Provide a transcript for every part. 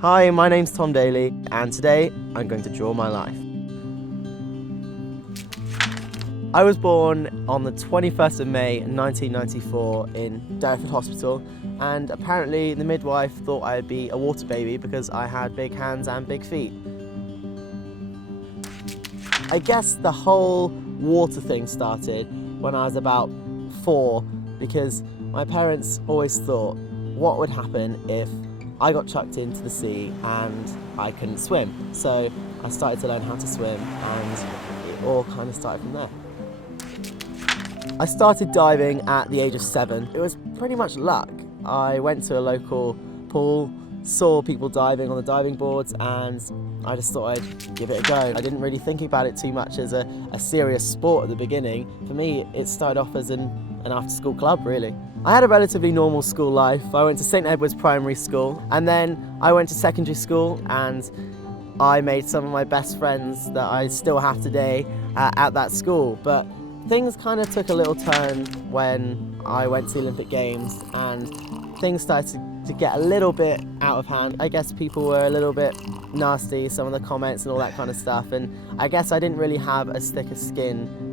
Hi, my name's Tom Daley, and today I'm going to draw my life. I was born on the 21st of May 1994 in Derriford Hospital, and apparently the midwife thought I'd be a water baby because I had big hands and big feet. I guess the whole water thing started when I was about 4, because my parents always thought, what would happen if I got chucked into the sea and I couldn't swim? So I started to learn how to swim, and it all kind of started from there. I started diving at the age of 7. It was pretty much luck. I went to a local pool, saw people diving on the diving boards, and I just thought I'd give it a go. I didn't really think about it too much as a serious sport at the beginning. For me, it started off as an after-school club, really. I had a relatively normal school life. I went to St Edward's Primary School, and then I went to secondary school, and I made some of my best friends that I still have today at that school. But things kind of took a little turn when I went to the Olympic Games, and things started to get a little bit out of hand. I guess people were a little bit nasty, some of the comments and all that kind of stuff, and I guess I didn't really have as thick a skin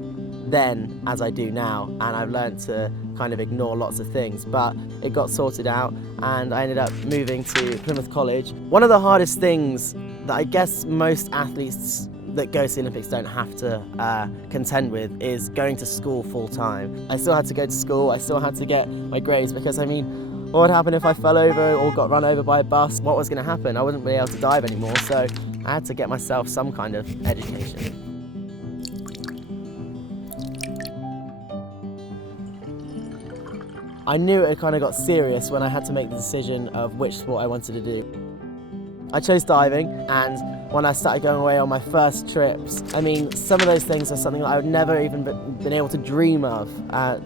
then as I do now, and I've learned to kind of ignore lots of things, but it got sorted out and I ended up moving to Plymouth College. One of the hardest things that I guess most athletes that go to the Olympics don't have to contend with is going to school full time. I still had to go to school, I still had to get my grades, because I mean, what would happen if I fell over or got run over by a bus? What was going to happen? I wouldn't be able to dive anymore, so I had to get myself some kind of education. I knew it kind of got serious when I had to make the decision of which sport I wanted to do. I chose diving, and when I started going away on my first trips, I mean, some of those things are something that I would never even been able to dream of.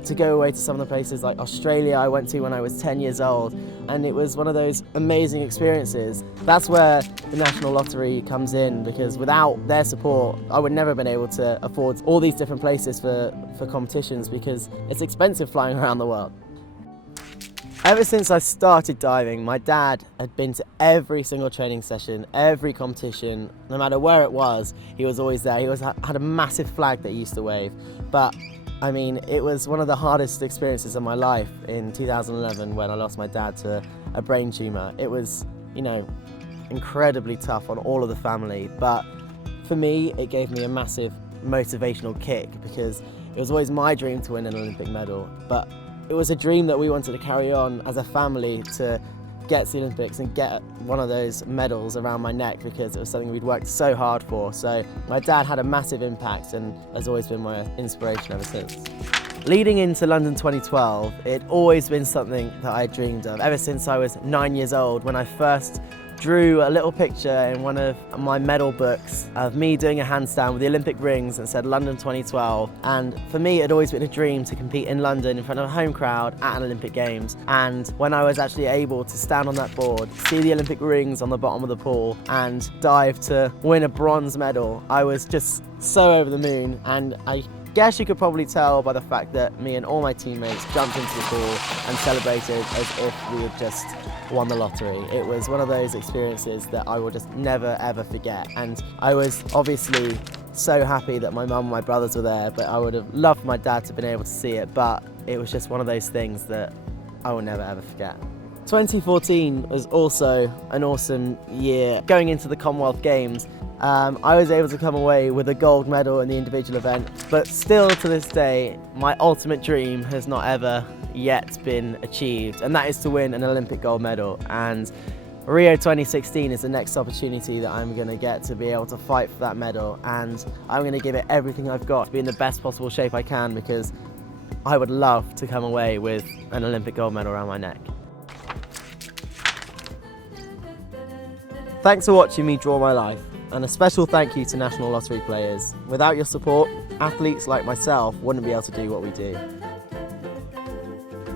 To go away to some of the places like Australia I went to when I was 10 years old, and it was one of those amazing experiences. That's where the National Lottery comes in, because without their support, I would never have been able to afford all these different places for competitions, because it's expensive flying around the world. Ever since I started diving, my dad had been to every single training session, every competition, no matter where it was, he was always there. He always had a massive flag that he used to wave. But I mean, it was one of the hardest experiences of my life in 2011 when I lost my dad to a brain tumour. It was, you know, incredibly tough on all of the family, but for me, it gave me a massive motivational kick, because it was always my dream to win an Olympic medal, but it was a dream that we wanted to carry on as a family, to get to the Olympics and get one of those medals around my neck, because it was something we'd worked so hard for. So my dad had a massive impact and has always been my inspiration ever since. Leading into London 2012, it'd always been something that I dreamed of ever since I was 9 years old, when I first drew a little picture in one of my medal books of me doing a handstand with the Olympic rings and said London 2012. And for me, it had always been a dream to compete in London in front of a home crowd at an Olympic Games. And when I was actually able to stand on that board, see the Olympic rings on the bottom of the pool and dive to win a bronze medal, I was just so over the moon. And I guess you could probably tell by the fact that me and all my teammates jumped into the pool and celebrated as if we had just won the lottery. It was one of those experiences that I will just never ever forget, and I was obviously so happy that my mum and my brothers were there, but I would have loved my dad to have been able to see it, but it was just one of those things that I will never ever forget. 2014 was also an awesome year. Going into the Commonwealth Games, I was able to come away with a gold medal in the individual event, but still to this day, my ultimate dream has not ever yet been achieved, and that is to win an Olympic gold medal. And Rio 2016 is the next opportunity that I'm going to get to be able to fight for that medal, and I'm going to give it everything I've got to be in the best possible shape I can, because I would love to come away with an Olympic gold medal around my neck. Thanks for watching me draw my life, and a special thank you to National Lottery players. Without your support, athletes like myself wouldn't be able to do what we do.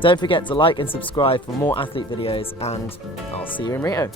Don't forget to like and subscribe for more athlete videos, and I'll see you in Rio.